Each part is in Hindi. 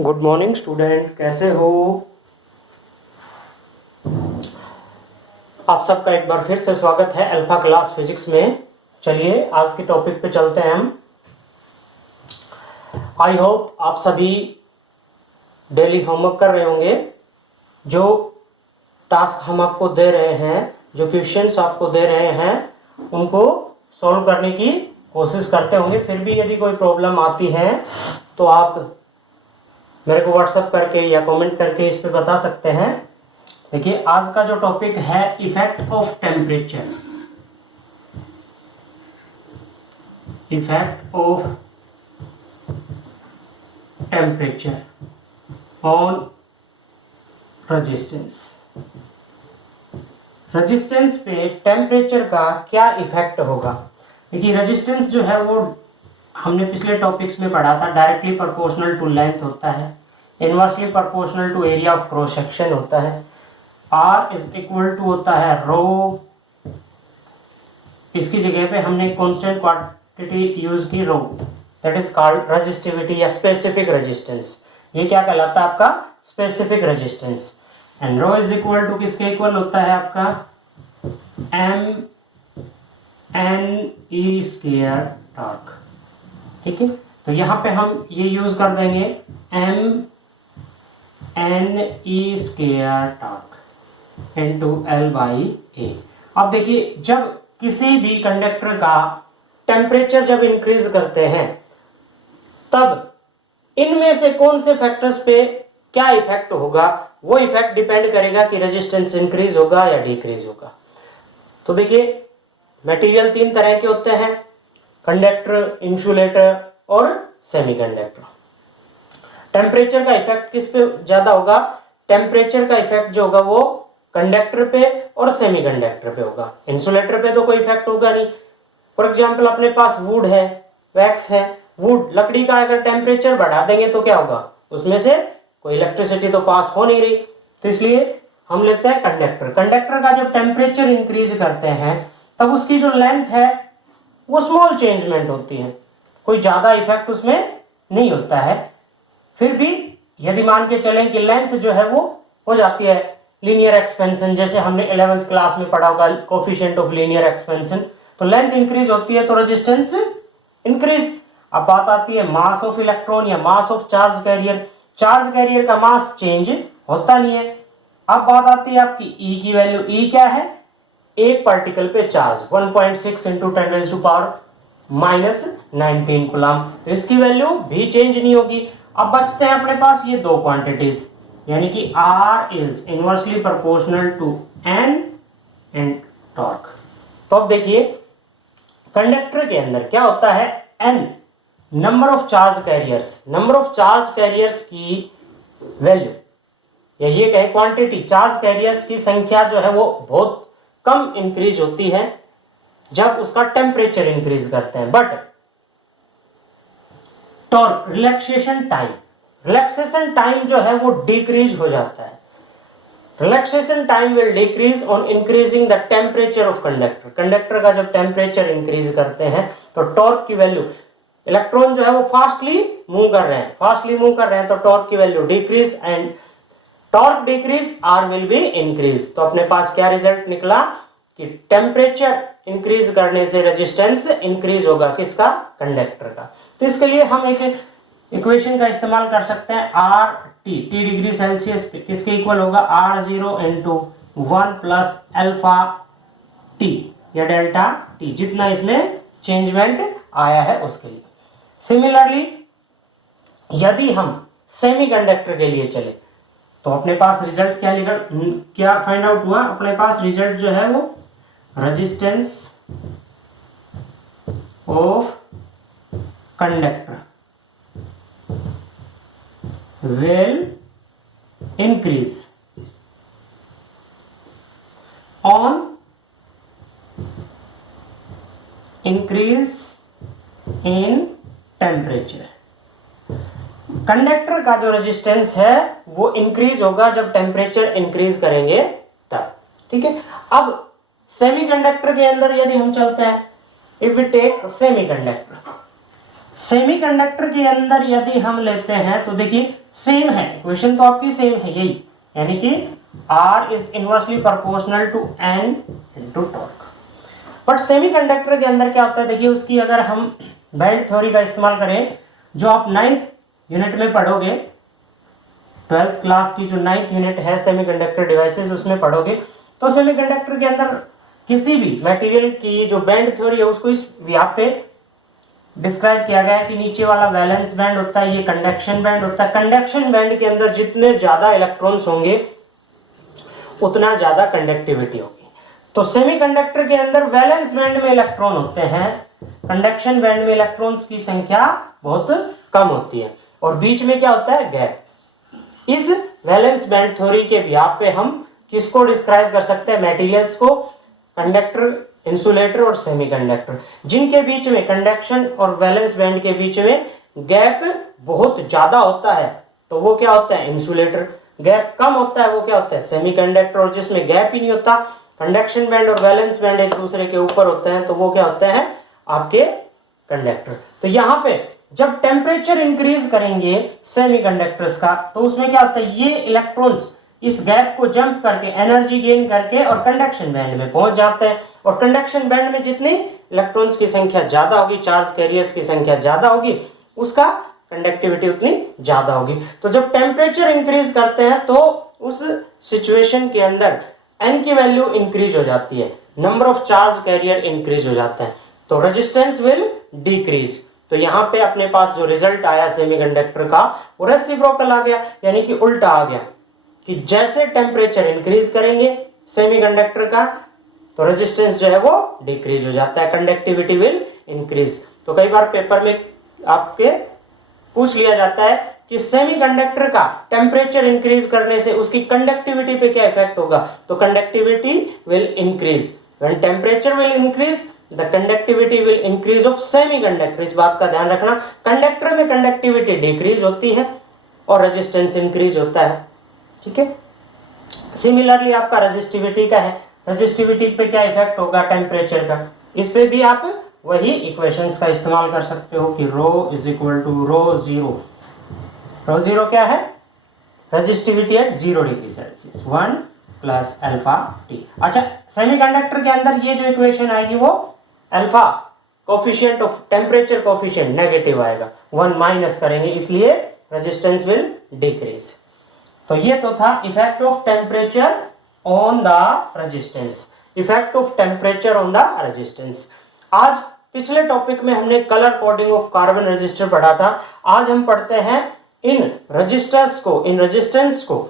गुड मॉर्निंग स्टूडेंट, कैसे हो आप सबका। एक बार फिर से स्वागत है अल्फा क्लास फिजिक्स में। चलिए आज के टॉपिक पे चलते हैं हम। आई होप आप सभी डेली होमवर्क कर रहे होंगे। जो टास्क हम आपको दे रहे हैं, जो क्वेश्चंस आपको दे रहे हैं, उनको सॉल्व करने की कोशिश करते होंगे। फिर भी यदि कोई प्रॉब्लम आती है तो आप मेरे को व्हाट्सएप करके या कमेंट करके इस पे बता सकते हैं। देखिए आज का जो टॉपिक है effect of temperature. Effect of temperature on resistance. Resistance पे टेम्परेचर का क्या इफेक्ट होगा। देखिए रेजिस्टेंस जो है वो हमने पिछले टॉपिक्स में पढ़ा था, डायरेक्टली प्रोपोर्शनल टू लेंथ होता है, inversely proportional to area of cross section होता है, R इज इक्वल टू होता है रो। इसकी जगह पे हमने कांस्टेंट क्वांटिटी यूज की rho, that is called resistivity या स्पेसिफिक रेजिस्टेंस। ये क्या कहलाता है आपका specific resistance. And rho is equal to किसके इक्वल होता है आपका m n e स्क्वायर टॉर्क। ठीक है, तो यहां पे हम ये यूज कर देंगे m n e square torque into L by A। अब देखिए जब किसी भी कंडक्टर का टेम्परेचर जब इंक्रीज करते हैं तब इनमें से कौन से फैक्टर्स पे क्या इफेक्ट होगा, वो इफेक्ट डिपेंड करेगा कि रेजिस्टेंस इंक्रीज होगा या डिक्रीज होगा। तो देखिए मटेरियल तीन तरह के होते हैं, कंडक्टर, इंसुलेटर और सेमीकंडक्टर। टेम्परेचर का इफेक्ट किस पे ज्यादा होगा। टेम्परेचर का इफेक्ट जो होगा वो कंडक्टर पे और सेमीकंडक्टर पे होगा। इंसुलेटर पे तो कोई इफेक्ट होगा नहीं। फॉर एग्जांपल अपने पास वुड है, वैक्स है, वुड लकड़ी का अगर टेम्परेचर बढ़ा देंगे तो क्या होगा, उसमें से कोई इलेक्ट्रिसिटी तो पास हो नहीं रही। तो इसलिए हम लेते हैं कंडक्टर। कंडक्टर का जब टेम्परेचर इंक्रीज करते हैं तब उसकी जो लेंथ है वो स्मॉल चेंजमेंट होती है, कोई ज्यादा इफेक्ट उसमें नहीं होता है। फिर भी यदि मान के चलें कि लेंथ जो है वो हो जाती है लीनियर एक्सपेंशन, जैसे हमने 11th क्लास में पढ़ा होगा कोफिशिएंट ऑफ लीनियर एक्सपेंशन, तो लेंथ इंक्रीज होती है तो रेजिस्टेंस इंक्रीज। अब बात आती है मास ऑफ इलेक्ट्रॉन या mass of charge carrier. Charge carrier का मास चेंज होता नहीं है। अब बात आती है आपकी E की वैल्यू। E क्या है, एक पार्टिकल पे चार्ज 1.6 इंटू 10⁻⁻⁻19 कूलम, तो इसकी वैल्यू भी चेंज नहीं होगी। अब बचते हैं अपने पास ये दो क्वांटिटीज, यानी कि R is inversely proportional to N and टॉर्क। तो अब देखिए कंडक्टर के अंदर क्या होता है, N number of charge carriers, number of charge carriers की वैल्यू या ये कहे क्वांटिटी, चार्ज कैरियर्स की संख्या जो है वो बहुत कम इंक्रीज होती है जब उसका टेम्परेचर इंक्रीज करते हैं। बट टॉर्क रिलैक्सेशन टाइम जो है वो डिक्रीज हो जाता है। Relaxation time will decrease on increasing the temperature of conductor. Conductor का जब टेम्परेचर इंक्रीज करते हैं तो टॉर्क की वैल्यू, इलेक्ट्रॉन जो है वो फास्टली मूव कर रहे हैं तो टॉर्क की value decrease and torque decrease R will be increase. तो अपने पास क्या रिजल्ट निकला कि टेम्परेचर इंक्रीज करने से रेजिस्टेंस इंक्रीज होगा, किसका, कंडक्टर का। तो इसके लिए हम एक इक्वेशन का इस्तेमाल कर सकते हैं, R T, T degree Celsius किसके इक्वल होगा, R0 into 1 plus alpha T या डेल्टा टी, जितना इसमें चेंजमेंट आया है उसके लिए। सिमिलरली यदि हम सेमीकंडक्टर के लिए चले तो अपने पास रिजल्ट क्या फाइंड आउट हुआ, अपने पास रिजल्ट जो है वो resistance of conductor will increase on increase in temperature। Conductor का जो रेजिस्टेंस है वो इंक्रीज होगा जब टेम्परेचर इंक्रीज करेंगे तब। ठीक है, अब सेमीकंडक्टर के अंदर यदि हम चलते हैं, if we take semiconductor, semiconductor के अंदर यदि हम लेते हैं तो देखिए सेम है, इक्वेशन तो आपकी सेम है यही, यानी कि R is inversely proportional to N into टॉर्क। बट सेमीकंडक्टर के अंदर क्या होता है, देखिए उसकी अगर हम बैंड थ्योरी का इस्तेमाल करें, जो आप 9th यूनिट में पढ़ोगे, 12th क्लास की जो 9th यूनिट है सेमीकंडक्टर डिवाइसेस, उसमें पढ़ोगे, तो सेमीकंडक्टर के अंदर किसी भी मटेरियल की जो बैंड थ्योरी है उसको इस यहाँ पे डिस्क्राइब किया गया है कि नीचे वाला वैलेंस बैंड होता है, ये कंडक्शन बैंड होता है। कंडक्शन बैंड के अंदर जितने ज्यादा इलेक्ट्रॉन्स होंगे उतना ज्यादा कंडक्टिविटी होगी। तो सेमीकंडक्टर के अंदर वैलेंस बैंड में इलेक्ट्रॉन होते हैं, कंडक्शन बैंड में इलेक्ट्रॉन्स की संख्या बहुत कम होती है, और बीच में क्या होता है, गैप। इस वैलेंस बैंड थ्योरी के बिहाफ पे हम किसको डिस्क्राइब कर सकते हैं, मटेरियल्स को, कंडक्टर, इंसुलेटर और सेमीकंडक्टर, जिनके बीच में कंडक्शन और वैलेंस बैंड के बीच में गैप बहुत ज्यादा होता है तो वो क्या होता है, इंसुलेटर। गैप कम होता है वो क्या होता है, सेमीकंडक्टर। और जिसमें गैप ही नहीं होता, कंडक्शन बैंड और वैलेंस बैंड एक दूसरे के ऊपर होते हैं, तो वो क्या होते हैं, आपके कंडक्टर। तो यहाँ पे जब टेम्परेचर इंक्रीज करेंगे सेमीकंडक्टर्स का, तो उसमें क्या होता है, ये इलेक्ट्रॉन्स इस गैप को जंप करके एनर्जी गेन करके और कंडक्शन बैंड में पहुंच जाते हैं। और कंडक्शन बैंड में जितनी इलेक्ट्रॉन्स की संख्या ज्यादा होगी, चार्ज कैरियर्स की संख्या ज्यादा होगी, उसका कंडक्टिविटी उतनी ज्यादा होगी। तो जब टेम्परेचर इंक्रीज करते हैं तो उस सिचुएशन के अंदर n की वैल्यू इंक्रीज हो जाती है, number of charge carrier increase हो जाता है, तो रेजिस्टेंस विल डिक्रीज। तो यहाँ पे अपने पास जो रिजल्ट आया सेमीकंडक्टर का, वो रेसिप्रोकल आ गया, यानी कि उल्टा आ गया, कि जैसे टेम्परेचर इंक्रीज करेंगे सेमीकंडक्टर का तो रेजिस्टेंस जो है वो डिक्रीज हो जाता है, कंडक्टिविटी विल इंक्रीज। तो कई बार पेपर में आपके पूछ लिया जाता है कि सेमीकंडक्टर का टेम्परेचर इंक्रीज करने से उसकी कंडक्टिविटी पे क्या इफेक्ट होगा, तो conductivity will increase. When temperature will increase the conductivity will increase of semiconductor. इस बात का ध्यान रखना, कंडक्टर में कंडक्टिविटी डिक्रीज होती है और रेजिस्टेंस इंक्रीज होता है, ठीक है। सिमिलरली आपका रेजिस्टिविटी का है, रेजिस्टिविटी पे क्या इफेक्ट होगा, टेम्परेचर का। इस पे भी आप वही इक्वेशंस का इस्तेमाल कर सकते हो कि rho is equal to rho zero. Rho zero क्या है, resistivity at 0 degree Celsius, 1 plus alpha T. अच्छा, सेमीकंडक्टर के अंदर ये जो इक्वेशन आएगी वो alpha coefficient of temperature coefficient negative आएगा, 1 माइनस करेंगे, इसलिए रेजिस्टेंस विल डिक्रीज। तो ये तो था effect of temperature on the resistance, effect of temperature on the resistance. आज पिछले टॉपिक में हमने colour coding of carbon resistor पढ़ा था, आज हम पढ़ते हैं इन रजिस्टर्स को, इन रेजिस्टेंस को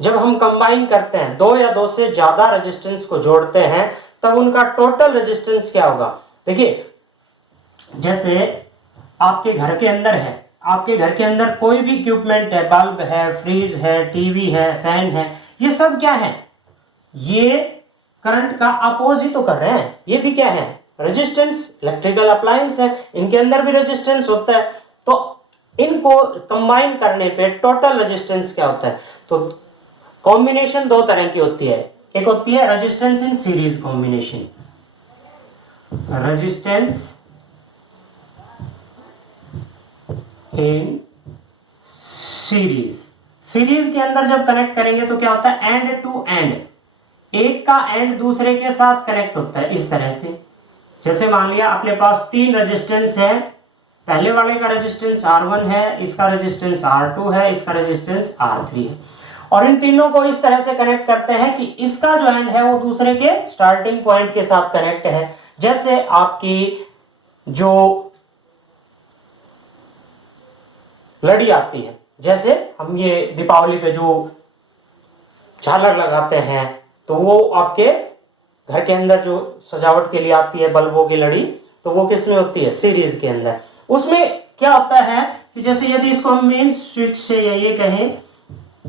जब हम कंबाइन करते हैं, दो या दो से ज्यादा रेजिस्टेंस को जोड़ते हैं, तब उनका टोटल रेजिस्टेंस क्या होगा। देखिए, जैसे आपके घर के अंदर है, आपके घर के अंदर कोई भी इक्विपमेंट है, बल्ब है, फ्रिज है, टीवी है, फैन है, ये सब क्या है, ये करंट का अपोज ही तो कर रहे हैं, ये भी क्या है, रेजिस्टेंस। इलेक्ट्रिकल अप्लायंस है, इनके अंदर भी रेजिस्टेंस होता है। तो इनको कंबाइन करने पे टोटल रेजिस्टेंस क्या होता है, तो कॉम्बिनेशन दो तरह की होती है, एक होती है resistance in series combination, resistance in series. Series के अंदर जब कनेक्ट करेंगे तो क्या होता है, एंड टू एंड, एक का एंड दूसरे के साथ कनेक्ट होता है इस तरह से। जैसे मान लिया अपने पास 3 रेजिस्टेंस है, पहले वाले का रेजिस्टेंस R1 है, इसका रेजिस्टेंस R2 है, इसका रेजिस्टेंस R3 है, और इन तीनों को इस तरह से कनेक्ट करते हैं कि इसका जो एंड है वो दूसरे के स्टार्टिंग पॉइंट के साथ कनेक्ट है। जैसे आपकी जो लड़ी आती है, जैसे हम ये दीपावली पे जो झालर लगाते हैं, तो वो आपके घर के अंदर जो सजावट के लिए आती है बल्बों की लड़ी, तो वो किस में होती है, सीरीज के अंदर। उसमें क्या होता है कि जैसे यदि इसको हम मेन स्विच से या ये कहें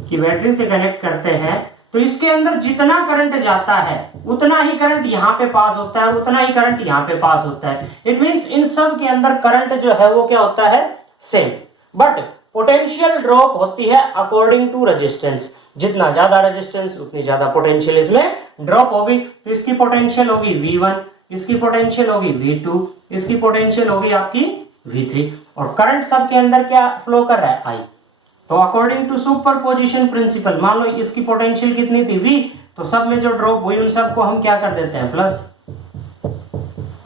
कि बैटरी से कनेक्ट करते हैं, तो इसके अंदर जितना करंट जाता है उतना ही करंट यहाँ पे पास होता है, उतना ही करंट यहाँ पे पास होता है। इट मींस इन सब के अंदर करंट जो है वो क्या होता है, सेम, बट पोटेंशियल ड्रॉप होती है अकॉर्डिंग टू रेजिस्टेंस। जितना ज्यादा रेजिस्टेंस उतनी ज्यादा पोटेंशियल इसमें ड्रॉप होगी। तो इसकी पोटेंशियल होगी V1, इसकी पोटेंशियल होगी V2, इसकी पोटेंशियल होगी आपकी V3 और करंट सब के अंदर क्या फ्लो कर रहा है I। तो अकॉर्डिंग टू सुपरपोजिशन प्रिंसिपल, मान लो इसकी पोटेंशियल कितनी थी V, तो सब में जो ड्रॉप हुई उन सबको हम क्या कर देते हैं plus.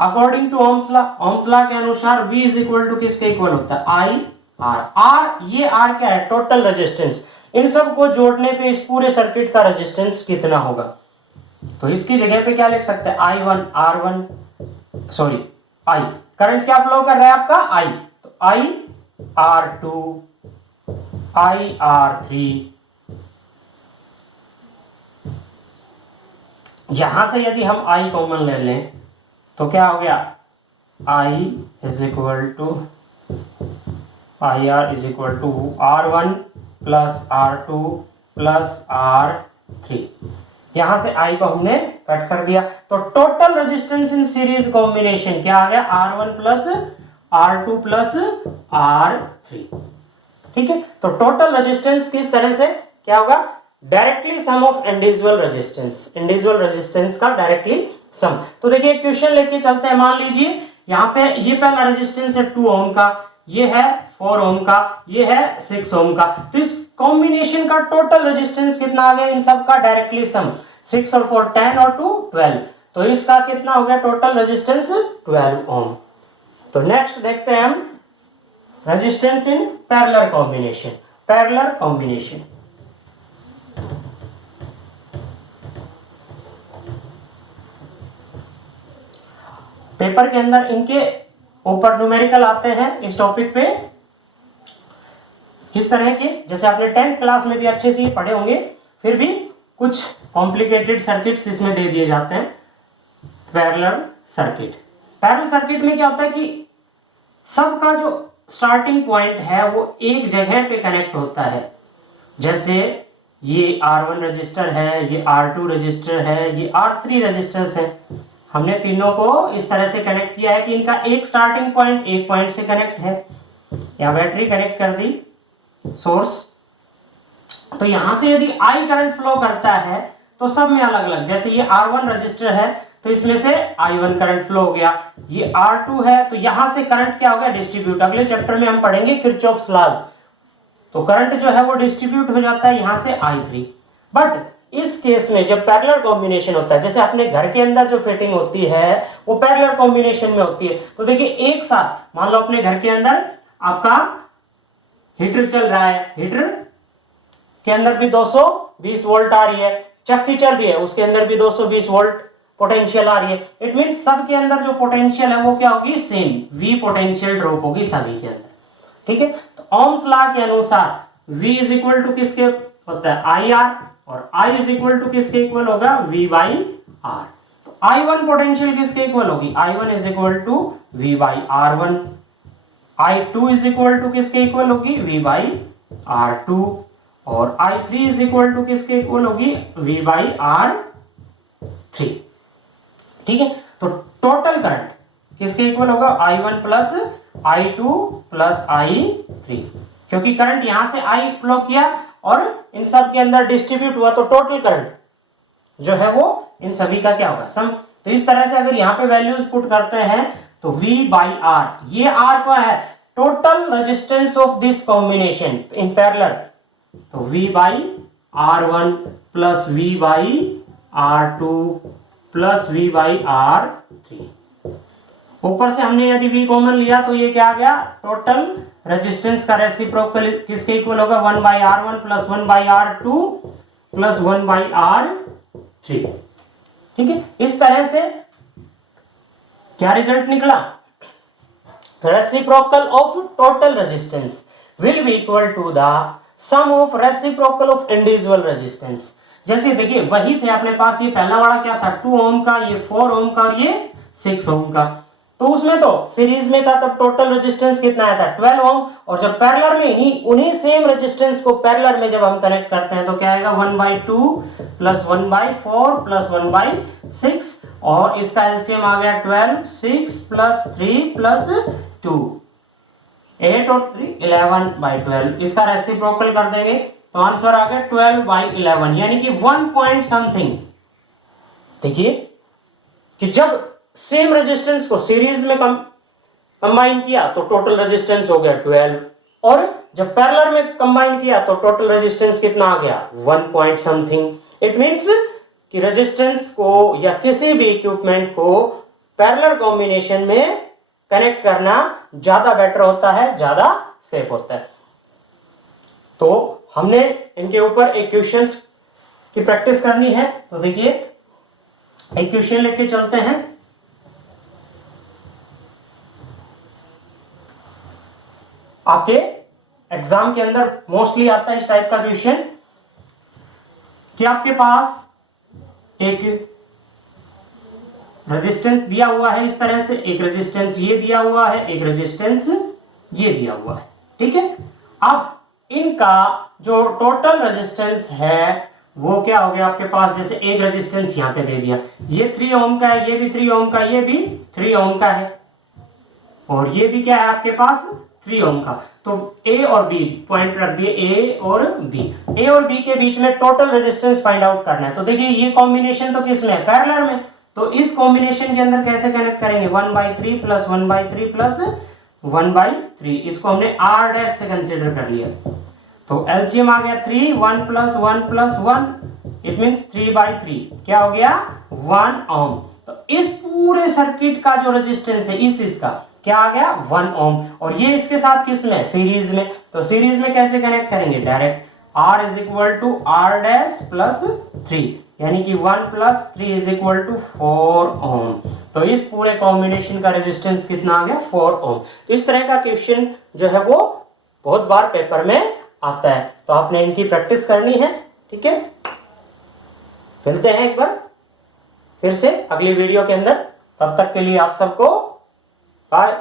According to Ohm's law के अनुसार V इज इक्वल टू किसके इक्वल होता है I R। R ये R क्या है टोटल रेजिस्टेंस, इन सब को जोड़ने पे इस पूरे सर्किट का रेजिस्टेंस कितना होगा। तो इसकी जगह पे क्या लिख सकते हैं I1 R1 sorry I, current क्या फ्लो कर रहा है आपका I, तो I R2 I R3, यहां से यदि हम I कॉमन ले लें तो क्या हो गया I is equal to IR is equal to R1 plus R2 plus R3, यहां से I को हमने कट कर दिया। तो total resistance in series combination क्या आ गया R1 plus R2 plus R3। ठीक है, तो टोटल रेजिस्टेंस किस तरह से क्या होगा directly sum of individual resistance, individual resistance का डायरेक्टली सम। तो देखिए क्वेश्चन लेके चलते हैं, मान लीजिए यहाँ पे ये पहला रेजिस्टेंस है 2 ओम का, ये है 4 ओम का, ये है 6 ओम का, तो इस कॉम्बिनेशन का टोटल रेजिस्टेंस कितना आ गया इन सब का डायरेक्टली सम, 6 और 4 10 और 2 12, तो इसका कितना हो गया टोटल रेजिस्टेंस 12 ओम। तो नेक्स्ट देखते हैं हम resistance in parallel combination, parallel combination. Paper के अंदर इनके ऊपर न्यूमेरिकल आते हैं इस टॉपिक पे, किस तरह के, जैसे आपने 10th क्लास में भी अच्छे से पढ़े होंगे, फिर भी कुछ कॉम्प्लिकेटेड सर्किट्स इसमें दे दिए जाते हैं। पैरेलल सर्किट, पैरेलल सर्किट में क्या होता है कि सबका जो स्टार्टिंग पॉइंट है वो एक जगह पे कनेक्ट होता है, जैसे ये R1 रजिस्टर है, ये R2 रजिस्टर है, ये R3 रजिस्टर्स है, हमने तीनों को इस तरह से कनेक्ट किया है कि इनका एक स्टार्टिंग पॉइंट एक पॉइंट से कनेक्ट है, या बैटरी कनेक्ट कर दी सोर्स, तो यहां से यदि I करंट फ्लो करता है तो सब में अलग अलग, जैसे ये R1 रजिस्टर है तो इसमें से I1 करंट फ्लो हो गया, ये R2 है तो यहां से करंट क्या हो गया डिस्ट्रीब्यूट, अगले चैप्टर में हम पढ़ेंगे किरचॉफ्स लॉज, तो करंट जो है वो डिस्ट्रीब्यूट हो जाता है यहां से I3। बट इस केस में जब पैरेलल कॉम्बिनेशन होता है, जैसे अपने घर के अंदर जो फिटिंग होती है वो पैरेलल कॉम्बिनेशन में होती है, तो देखिए एक साथ मान लो अपने घर के अंदर आपका हीटर चल रहा है, हीटर के अंदर भी 220 वोल्ट आ रही है, चक्की चल रही है उसके अंदर भी 220 वोल्ट पोटेंशियल आ रही है, इट मींस सब के अंदर जो पोटेंशियल है वो क्या होगी सेम, V पोटेंशियल ड्रॉप होगी सभी के अंदर। ठीक है, तो ओम्स लॉ के अनुसार V इज इक्वल टू किसके होता है IR, और I इज इक्वल टू किसके इक्वल होगा V बाई R। तो I1 पोटेंशियल किसके इक्वल होगी, I1 is equal to V by R1, I2 is equal to किसके इक्वल होगी V बाई R2, और I3 इज इक्वल टू किसके इक्वल होगी V बाई R3। ठीक है, तो टोटल करंट किसके इक्वल होगा I1 plus I2 plus I3, क्योंकि करंट यहां से I फ्लो किया और इन सब के अंदर डिस्ट्रीब्यूट हुआ, तो टोटल करंट जो है वो इन सभी का क्या होगा सम। तो इस तरह से अगर यहां पे वैल्यूज पुट करते हैं तो V बाई R, ये R क्या है total resistance of this combination in parallel, तो V by R1 plus V by R2 plus V by R3, ऊपर से हमने यदि V कॉमन लिया तो ये क्या आ गया टोटल रेजिस्टेंस का रेसिप्रोकल किसके इक्वल होगा 1 by R1 plus 1 by R2 plus 1 by R3। ठीक है, इस तरह से क्या रिजल्ट निकला, reciprocal of total resistance will be equal to the sum of reciprocal of individual resistance. जैसे देखिए वही थे अपने पास, ये पहला वाला क्या था 2 ओम का, ये 4 ओम का और ये 6 ओम का, तो उसमें तो सीरीज में था तब टोटल रेजिस्टेंस कितना आया था 12 ओम, और जब पैरेलल में उन्हीं सेम रेजिस्टेंस को पैरेलल में जब हम कनेक्ट करते हैं तो क्या आएगा 1/2 प्लस 1/4 प्लस 1/6, और इसका एलसीएम आ गया 12, 6 प्लस 3 प्लस 2 8 और 3 11/12, इसका रेसिप्रोकल कर देंगे तो आंसर आ गया 12/11, यानी कि 1 पॉइंट समथिंग। देखिए कि जब सेम रेजिस्टेंस को सीरीज में कंबाइन किया तो टोटल रेजिस्टेंस हो गया 12, और जब पैरेलल में कंबाइन किया तो टोटल रेजिस्टेंस कितना आ गया 1 पॉइंट समथिंग। इट मींस कि रेजिस्टेंस को या किसी भी इक्विपमेंट को पैरेलल कॉम्बिनेशन में कनेक्ट करना ज्यादा बेटर होता है, ज्यादा सेफ होता है। तो हमने इनके ऊपर इक्वेशंस की प्रैक्टिस करनी है। तो देखिए इक्वेशन लेके चलते हैं। आपके एग्जाम के अंदर मोस्टली आता है इस टाइप का क्वेश्चन कि आपके पास एक रेजिस्टेंस दिया हुआ है इस तरह से, एक रेजिस्टेंस ये दिया हुआ है, एक रेजिस्टेंस ये दिया हुआ है, ठीक है। अब इनका जो टोटल रेजिस्टेंस है वो क्या हो गया आपके पास, जैसे एक रेजिस्टेंस यहां पे दे दिया, ये 3 ओम का है, ये भी 3 ओम का, ये भी 3 ओम का है, और ये भी क्या है आपके पास 3 ओम का। तो ए और बी पॉइंट रख दिए, ए और बी के बीच में टोटल रेजिस्टेंस फाइंड आउट करना है। तो देखिए ये कॉम्बिनेशन तो किस में, पैरेलल में, तो इस कॉम्बिनेशन के अंदर कैसे कनेक्ट करेंगे, 1/3 प्लस 1/3 प्लस 1/3, इसको हमने r डैश से कंसीडर कर लिया। तो एलसीएम आ गया 3, 1 प्लस 1 प्लस 1, इट मींस 3/3, क्या हो गया 1 ओम। तो इस पूरे सर्किट का जो रेजिस्टेंस है इसका क्या आ गया 1 ओम, और ये इसके साथ किस में, सीरीज में। तो सीरीज में कैसे कनेक्ट करेंगे, direct R is equal to R dash plus 3, यानी कि 1 plus 3 is equal to 4 ohm. तो इस पूरे कॉम्बिनेशन का रेजिस्टेंस कितना आ गया 4 ओम। तो इस तरह का क्वेश्चन जो है वो बहुत बार पेपर में आता है, तो आपने इनकी प्रैक्टिस करनी है, ठीक है। मिलते हैं एक बार फिर से अगली वीडियो के अंदर, तब तक के लिए आप सबको बाय।